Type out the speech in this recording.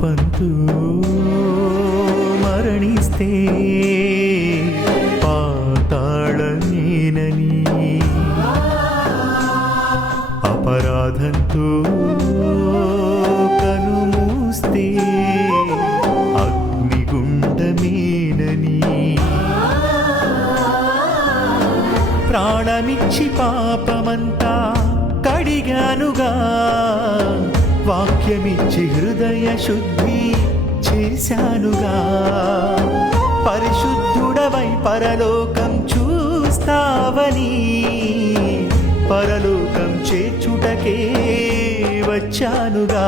పాపంతో మరణిస్తే పాతాళమేనని, అపరాధంతో కనుమూస్తే అగ్నిగుండమేనని, ప్రాణమిచ్చి పాపమంతా కడిగానుగా, వాక్యమిచ్చి హృదయ శుద్ధి చేశానుగా, పరిశుద్ధుడవై పరలోకం చూస్తావని, పరలోకం చేర్చుటకే వచ్చానుగా.